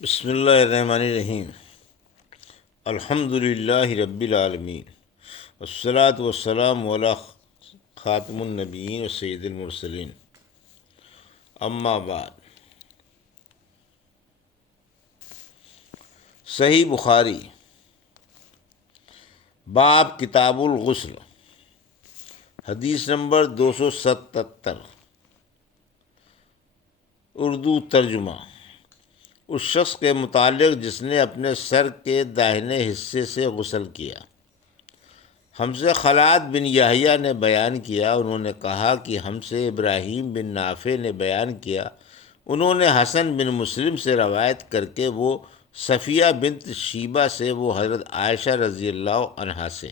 بسم اللہ الرحمن الرحیم۔ الحمد للہ رب العالمین، والصلاة والسلام علی خاتم النبیین و سید المرسلین، اما بعد۔ صحیح بخاری، باب کتاب الغسل، حدیث نمبر 277، اردو ترجمہ۔ اس شخص کے متعلق جس نے اپنے سر کے داہنے حصے سے غسل کیا۔ ہم سے خلاد بن یحییٰ نے بیان کیا، انہوں نے کہا کہ ہم سے ابراہیم بن نافع نے بیان کیا، انہوں نے حسن بن مسلم سے روایت کر کے وہ صفیہ بنت شیبہ سے، وہ حضرت عائشہ رضی اللہ عنہا سے،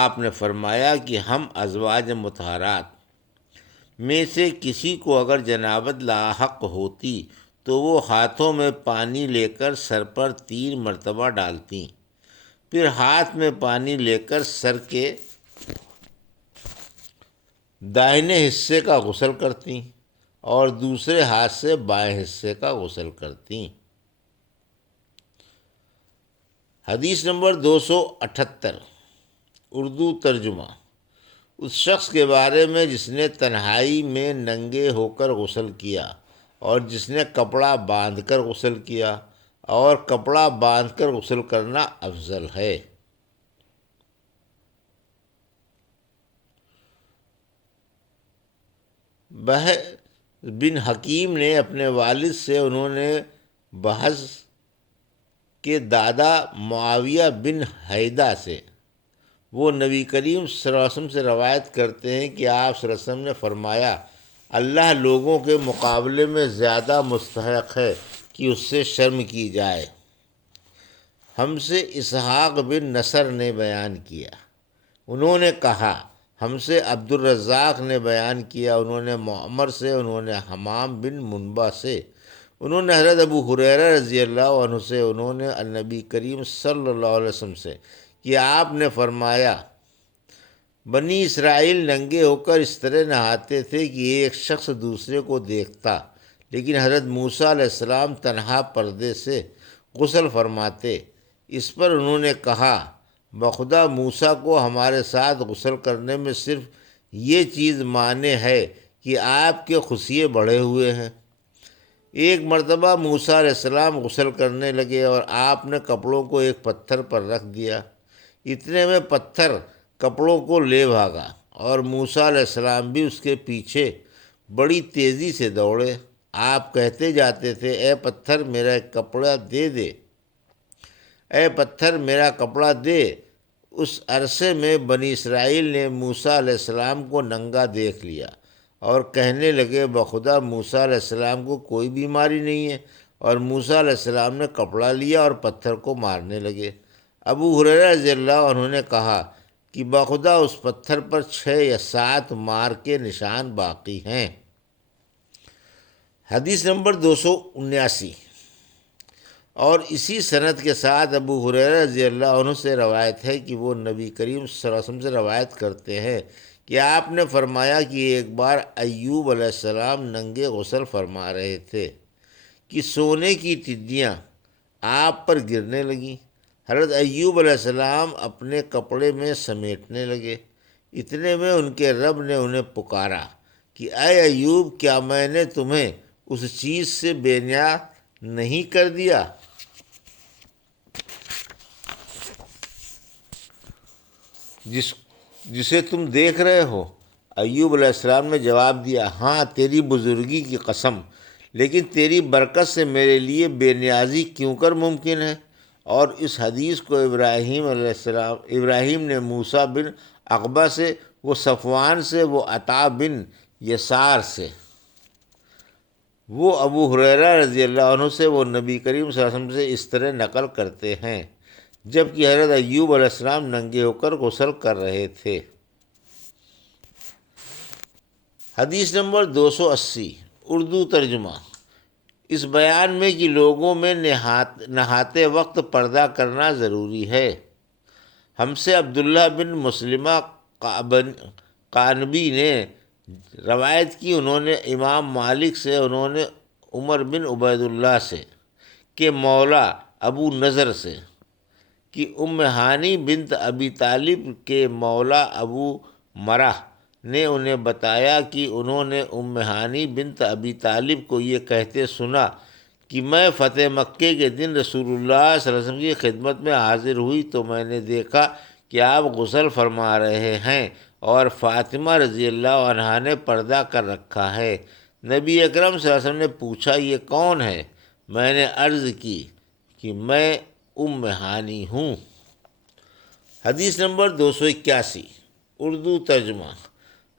آپ نے فرمایا کہ ہم ازواج مطہرات میں سے کسی کو اگر جنابت لاحق ہوتی تو وہ ہاتھوں میں پانی لے کر سر پر 3 مرتبہ ڈالتیں، پھر ہاتھ میں پانی لے کر سر کے داہنے حصے کا غسل کرتیں اور دوسرے ہاتھ سے بائیں حصے کا غسل کرتیں۔ حدیث نمبر 278، اردو ترجمہ۔ اس شخص کے بارے میں جس نے تنہائی میں ننگے ہو کر غسل کیا اور جس نے کپڑا باندھ کر غسل کیا، اور کپڑا باندھ کر غسل کرنا افضل ہے۔ بہر بن حکیم نے اپنے والد سے، انہوں نے بحث کے دادا معاویہ بن حیدہ سے، وہ نبی کریم صلی اللہ علیہ وسلم سے روایت کرتے ہیں کہ آپ صلی اللہ علیہ وسلم نے فرمایا، اللہ لوگوں کے مقابلے میں زیادہ مستحق ہے کہ اس سے شرم کی جائے۔ ہم سے اسحاق بن نصر نے بیان کیا، انہوں نے کہا ہم سے عبد الرزاق نے بیان کیا، انہوں نے معمر سے، انہوں نے حمام بن منبع سے، انہوں نے حضرت ابو ہریرہ رضی اللہ عنہ سے، انہوں نے النبی کریم صلی اللہ علیہ وسلم سے کہ آپ نے فرمایا، بنی اسرائیل ننگے ہو کر اس طرح نہاتے تھے کہ ایک شخص دوسرے کو دیکھتا، لیکن حضرت موسیٰ علیہ السلام تنہا پردے سے غسل فرماتے۔ اس پر انہوں نے کہا، بخدا موسیٰ کو ہمارے ساتھ غسل کرنے میں صرف یہ چیز مانع ہے کہ آپ کے خصیے بڑھے ہوئے ہیں۔ ایک مرتبہ موسیٰ علیہ السلام غسل کرنے لگے اور آپ نے کپڑوں کو ایک پتھر پر رکھ دیا، اتنے میں پتھر کپڑوں کو لے بھاگا اور موسیٰ علیہ السلام بھی اس کے پیچھے بڑی تیزی سے دوڑے۔ آپ کہتے جاتے تھے، اے پتھر میرا ایک کپڑا دے دے، اے پتھر میرا کپڑا دے۔ اس عرصے میں بنی اسرائیل نے موسیٰ علیہ السلام کو ننگا دیکھ لیا اور کہنے لگے، بخدا موسیٰ علیہ السلام کو کوئی بیماری نہیں ہے، اور موسیٰ علیہ السلام نے کپڑا لیا اور پتھر کو مارنے لگے۔ ابو ہریرہ رضی اللہ عنہ نے کہا کہ بخدا اس پتھر پر 6 یا 7 مار کے نشان باقی ہیں۔ حدیث نمبر 279، اور اسی سند کے ساتھ ابو ہریرہ رضی اللہ عنہ سے روایت ہے کہ وہ نبی کریم صلی اللہ علیہ وسلم سے روایت کرتے ہیں کہ آپ نے فرمایا کہ ایک بار ایوب علیہ السلام ننگے غسل فرما رہے تھے کہ سونے کی ٹڈیاں آپ پر گرنے لگیں۔ حضرت ایوب علیہ السلام اپنے کپڑے میں سمیٹنے لگے، اتنے میں ان کے رب نے انہیں پکارا کہ اے ایوب، کیا میں نے تمہیں اس چیز سے بے نیاز نہیں کر دیا جسے تم دیکھ رہے ہو؟ ایوب علیہ السلام نے جواب دیا، ہاں تیری بزرگی کی قسم، لیکن تیری برکت سے میرے لیے بے نیازی کیوں کر ممکن ہے۔ اور اس حدیث کو ابراہیم نے موسیٰ بن عقبہ سے، وہ صفوان سے، وہ عطا بن یسار سے، وہ ابو ہریرہ رضی اللہ عنہ سے، وہ نبی کریم صلی اللہ علیہ وسلم سے اس طرح نقل کرتے ہیں جبکہ حضرت ایوب علیہ السلام ننگے ہو کر غسل کر رہے تھے۔ حدیث نمبر 280، اردو ترجمہ۔ اس بیان میں کہ لوگوں میں نہاتے وقت پردہ کرنا ضروری ہے۔ ہم سے عبداللہ بن مسلمہ قانبی نے روایت کی، انہوں نے امام مالک سے، انہوں نے عمر بن عبید اللہ سے کے مولا ابو نضر سے کہ ام ہانی بنت ابی طالب کے مولا ابو مرہ نے انہیں بتایا کہ انہوں نے ام ہانی بنت ابی طالب کو یہ کہتے سنا کہ میں فتح مکے کے دن رسول اللہ صلی اللہ علیہ وسلم کی خدمت میں حاضر ہوئی تو میں نے دیکھا کہ آپ غسل فرما رہے ہیں اور فاطمہ رضی اللہ عنہا نے پردہ کر رکھا ہے۔ نبی اکرم صلی اللہ علیہ وسلم نے پوچھا یہ کون ہے؟ میں نے عرض کی کہ میں ام ہانی ہوں۔ حدیث نمبر 281 اردو ترجمہ۔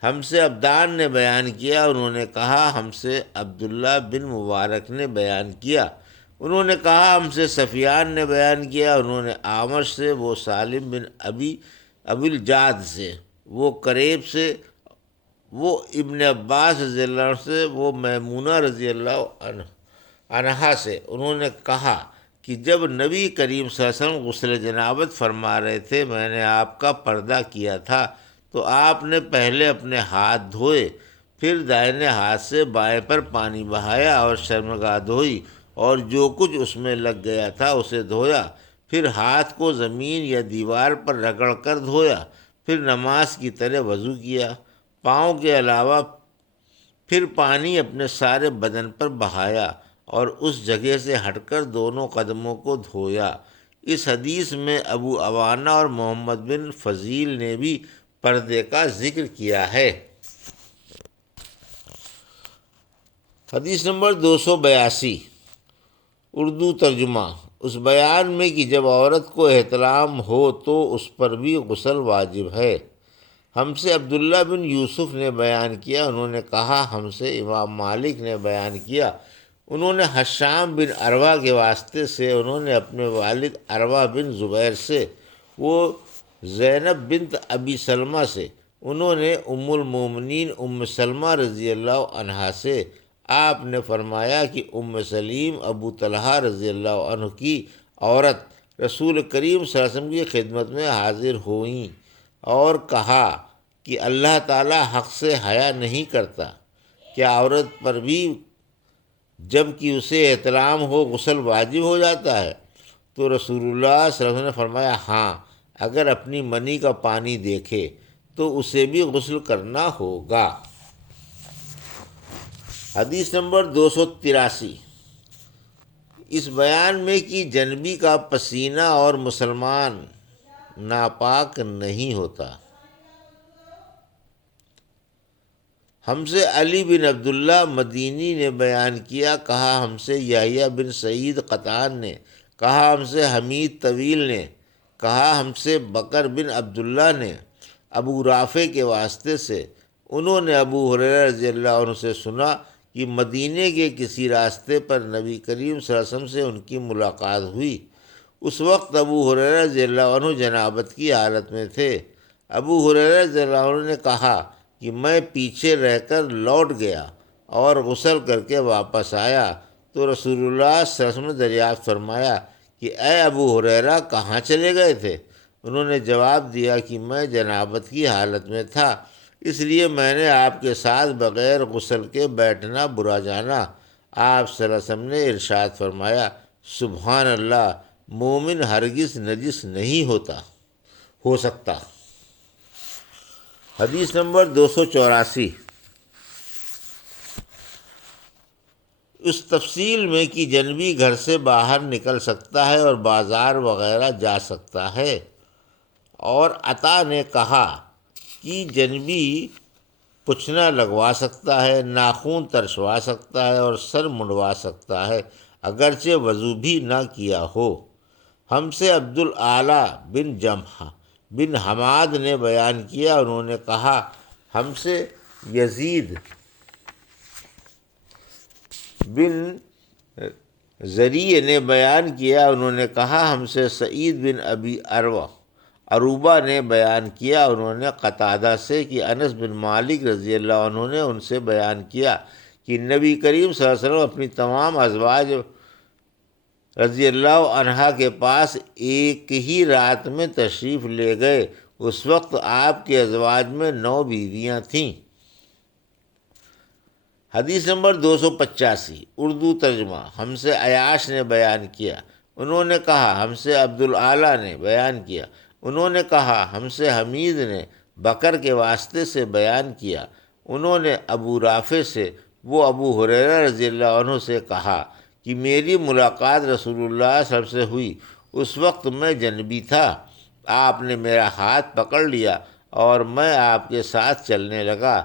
ہم سے عبدان نے بیان کیا، انہوں نے کہا ہم سے عبداللہ بن مبارک نے بیان کیا، انہوں نے کہا ہم سے سفیان نے بیان کیا، انہوں نے اعمش سے، وہ سالم بن ابی الجعد سے، وہ کریب سے، وہ ابن عباس رضی اللہ عنہ سے، وہ میمونہ رضی اللہ عنہا سے، انہوں نے کہا کہ جب نبی کریم صلی اللہ علیہ وسلم غسل جنابت فرما رہے تھے میں نے آپ کا پردہ کیا تھا تو آپ نے پہلے اپنے ہاتھ دھوئے، پھر دائنے ہاتھ سے بائیں پر پانی بہایا اور شرمگاہ دھوئی اور جو کچھ اس میں لگ گیا تھا اسے دھویا، پھر ہاتھ کو زمین یا دیوار پر رگڑ کر دھویا، پھر نماز کی طرح وضو کیا، پاؤں کے علاوہ پھر پانی اپنے سارے بدن پر بہایا اور اس جگہ سے ہٹ کر دونوں قدموں کو دھویا۔ اس حدیث میں ابو عوانہ اور محمد بن فضیل نے بھی پردے کا ذکر کیا ہے۔ حدیث نمبر 282 اردو ترجمہ۔ اس بیان میں کہ جب عورت کو احتلام ہو تو اس پر بھی غسل واجب ہے۔ ہم سے عبداللہ بن یوسف نے بیان کیا، انہوں نے کہا ہم سے امام مالک نے بیان کیا، انہوں نے حشام بن عروہ کے واسطے سے، انہوں نے اپنے والد عروہ بن زبیر سے، وہ زینب بنت ابی سلمہ سے، انہوں نے ام المومنین ام سلمہ رضی اللہ عنہا سے، آپ نے فرمایا کہ ام سلیم ابو طلحہ رضی اللہ عنہ کی عورت رسول کریم صلی اللہ علیہ وسلم کی خدمت میں حاضر ہوئیں اور کہا کہ اللہ تعالیٰ حق سے حیا نہیں کرتا، کیا عورت پر بھی جب کہ اسے احتلام ہو غسل واجب ہو جاتا ہے؟ تو رسول اللہ صلی اللہ علیہ وسلم نے فرمایا ہاں، اگر اپنی منی کا پانی دیکھے تو اسے بھی غسل کرنا ہوگا۔ حدیث نمبر 283 اس بیان میں کہ جنبی کا پسینہ اور مسلمان ناپاک نہیں ہوتا۔ ہم سے علی بن عبداللہ مدینی نے بیان کیا، کہا ہم سے یحییٰ بن سعید قطان نے، کہا ہم سے حمید طویل نے، کہا ہم سے بکر بن عبداللہ نے ابو رافع کے واسطے سے، انہوں نے ابو ہریرہ رضی اللہ عنہ سے سنا کہ مدینے کے کسی راستے پر نبی کریم صلی اللہ علیہ وسلم سے ان کی ملاقات ہوئی۔ اس وقت ابو ہریرہ رضی اللہ عنہ جنابت کی حالت میں تھے۔ ابو ہریرہ رضی اللہ عنہ نے کہا کہ میں پیچھے رہ کر لوٹ گیا اور غسل کر کے واپس آیا تو رسول اللہ صلی اللہ علیہ وسلم نے دریافت فرمایا کہ اے ابو ہریرہ کہاں چلے گئے تھے؟ انہوں نے جواب دیا کہ میں جنابت کی حالت میں تھا، اس لیے میں نے آپ کے ساتھ بغیر غسل کے بیٹھنا برا جانا۔ آپ صلی اللہ علیہ وسلم نے ارشاد فرمایا سبحان اللہ، مومن ہرگز نجس نہیں ہو سکتا۔ حدیث نمبر 284 اس تفصیل میں کہ جنبی گھر سے باہر نکل سکتا ہے اور بازار وغیرہ جا سکتا ہے۔ اور عطا نے کہا کہ جنبی پچھنا لگوا سکتا ہے، ناخن ترشوا سکتا ہے اور سر منڈوا سکتا ہے اگرچہ وضو بھی نہ کیا ہو۔ ہم سے عبدالاعلیٰ بن جمحہ بن حماد نے بیان کیا، انہوں نے کہا ہم سے یزید بن زریع نے بیان کیا، انہوں نے کہا ہم سے سعید بن ابی عروبہ نے بیان کیا، انہوں نے قتادہ سے کہ انس بن مالک رضی اللہ عنہ نے ان سے بیان کیا کہ نبی کریم صلی اللہ علیہ وسلم اپنی تمام ازواج رضی اللہ عنہا کے پاس ایک ہی رات میں تشریف لے گئے۔ اس وقت آپ کے ازواج میں 9 بیویاں تھیں۔ حدیث نمبر 285 اردو ترجمہ، ہم سے عیاش نے بیان کیا، انہوں نے کہا ہم سے عبدالعالیٰ نے بیان کیا، انہوں نے کہا ہم سے حمید نے بکر کے واسطے سے بیان کیا، انہوں نے ابو رافع سے، وہ ابو ہریرہ رضی اللہ عنہ سے کہا کہ میری ملاقات رسول اللہ صلی اللہ علیہ وسلم سے ہوئی، اس وقت میں جنبی تھا، آپ نے میرا ہاتھ پکڑ لیا اور میں آپ کے ساتھ چلنے لگا،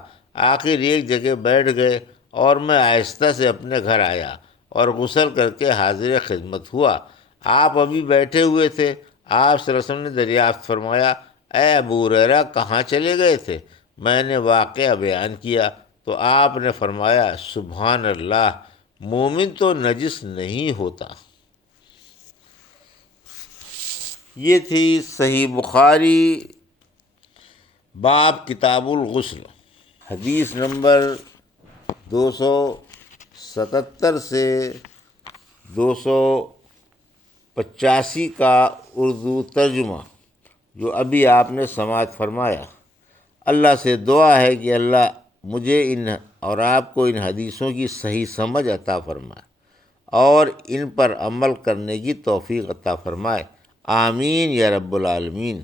آخر ایک جگہ بیٹھ گئے اور میں آہستہ سے اپنے گھر آیا اور غسل کر کے حاضر خدمت ہوا، آپ ابھی بیٹھے ہوئے تھے، آپ صلی اللہ علیہ وسلم نے دریافت فرمایا اے ابو ہریرہ کہاں چلے گئے تھے؟ میں نے واقعہ بیان کیا تو آپ نے فرمایا سبحان اللہ، مومن تو نجس نہیں ہوتا۔ یہ تھی صحیح بخاری باب کتاب الغسل، حدیث نمبر 277 سے 285 کا اردو ترجمہ جو ابھی آپ نے سماعت فرمایا۔ اللہ سے دعا ہے کہ اللہ مجھے ان اور آپ کو ان حدیثوں کی صحیح سمجھ عطا فرمائے اور ان پر عمل کرنے کی توفیق عطا فرمائے، آمین یا رب العالمین۔